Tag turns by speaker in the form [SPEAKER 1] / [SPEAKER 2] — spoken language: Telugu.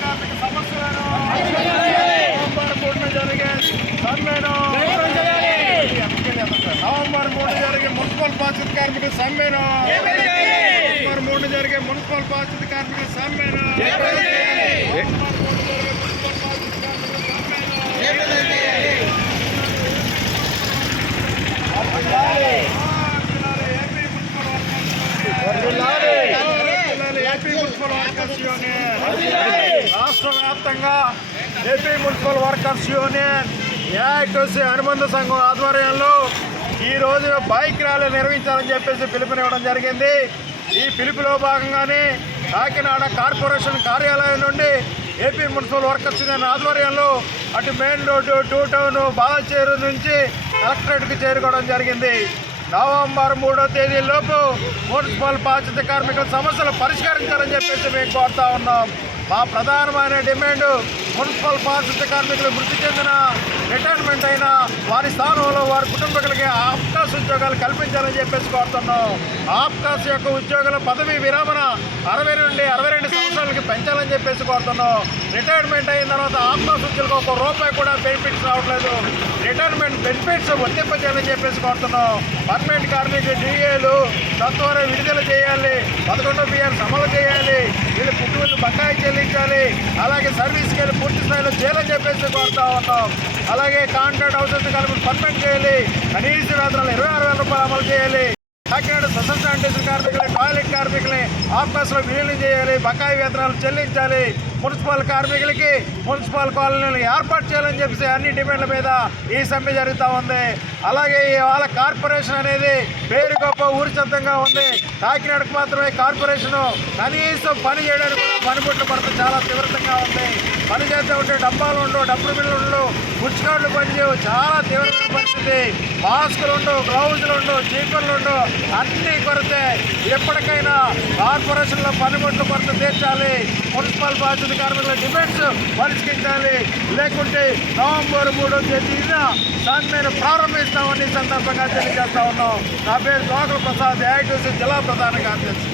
[SPEAKER 1] కార్మిక సమస్యలను నవంబర్ మూడున జరిగే సమ్మెను నవంబర్ మూడు జరిగే మున్సిపల్ బాధ్యత కార్మిక సమ్మెను నవంబర్ మూడు వర్కర్స్ యూనియన్ రాష్ట్ర వ్యాప్తంగా AP municipal workers union AITC అనుబంధ సంఘం ఆధ్వర్యంలో ఈ రోజు బైక్ ర్యాలీ నిర్వహించాలని చెప్పేసి పిలుపునివ్వడం జరిగింది. ఈ పిలుపులో భాగంగానే కాకినాడ కార్పొరేషన్ కార్యాలయం నుండి ఏపీ మున్సిపల్ వర్కర్స్ యూనియన్ ఆధ్వర్యంలో అటు main road two town Balacheru నుంచి కలెక్టరేట్కి చేరుకోవడం జరిగింది. నవంబర్ మూడో తేదీలోపు మున్సిపల్ బాధ్యత కార్మికుల సమస్యలు పరిష్కరించాలని చెప్పేసి మేము కోరుతా ఉన్నాం. మా ప్రధానమైన డిమాండ్ మున్సిపల్ బాధ్యత కార్మికులు మృతి చెందిన రిటైర్మెంట్ అయిన వారి స్థానంలో వారి కుటుంబీకులకి ఆప్కాస్ ఉద్యోగాలు కల్పించాలని చెప్పేసి కోరుతున్నాం. ఆప్కాస్ యొక్క ఉద్యోగుల పదవి విరమణ అరవై నుండి అరవై రెండు సంవత్సరాలకి పెంచాలని చెప్పేసి కోరుతున్నాం. రిటైర్మెంట్ అయిన తర్వాత ఆప్కాస్ ఉద్యోగులకు ఒక రూపాయి కూడా బెనిఫిట్స్ రావట్లేదు. రిటైర్మెంట్ బెనిఫిట్స్ వర్తింపజేయాలని చెప్పేసి కోరుతున్నాం. పర్మనెంట్ కార్మికులు డిఏలు తత్వరం విడుదల చేయాలి. పదకొండో బియ్యాన్ని అమలు చేయాలి. వీళ్ళు కుటుంబాలు బకాయి చెల్లించాలి. అలాగే సర్వీస్కి వెళ్ళి పూర్తి స్థాయిలో చేయాలని చెప్పేసి కోరుతా ఉన్నాం. అలాగే కాంట్రాక్ట్ హౌసెస్ కార్మికులు పర్మనెంట్ చేయాలి. కనీస వేతనాలు ఇరవై ఆరు వేల రూపాయలు అమలు చేయాలి. కాకినాడ స్వతంత్ర శానిటేషన్ కార్మికులు టాయిలెట్ కార్మికులని ఆఫీసులో విలీనం చేయాలి. బకాయి వేతనాలు చెల్లించాలి. మున్సిపల్ కార్మికులకి మున్సిపల్ కాలనీలు ఏర్పాటు చేయాలని చెప్పేసి అన్ని డిమాండ్ల మీద ఈ సమ్మె జరుగుతూ ఉంది. అలాగే ఇవాళ కార్పొరేషన్ అనేది పేరు గొప్ప ఊరి సొంతంగా ఉంది. కాకినాడకు మాత్రమే కార్పొరేషన్ కనీసం పని చేయడానికి కూడా పనిముట్లు కొరత చాలా తీవ్రంగా ఉంది. పని చేస్తూ ఉంటే డబ్బాలు ఉండవు డబ్బులు బిల్లులు ఉండవు ముచ్చుకాళ్ళు పనిచేయవు. చాలా తీవ్రమైన పరిస్థితి. మాస్కులు ఉండవు గ్లౌజులు ఉండవు చీపర్లు ఉండవు అన్ని కొరతే ఎప్పటికైనా కార్పొరేషన్లో పనిముట్లు కొరత తీర్చాలి. మున్సిపల్ బాధ్యత కార్మికుల డిమాండ్స్ పరిష్కరించాలి. లేకుంటే నవంబర్ మూడో తేదీన సమ్మెను ప్రారంభిస్తామని సందర్భంగా తెలియజేస్తా ఉన్నాం. నా పేరు జోకల ప్రసాద్ ఐటీసీ జిల్లా ప్రధాన కార్యదర్శి.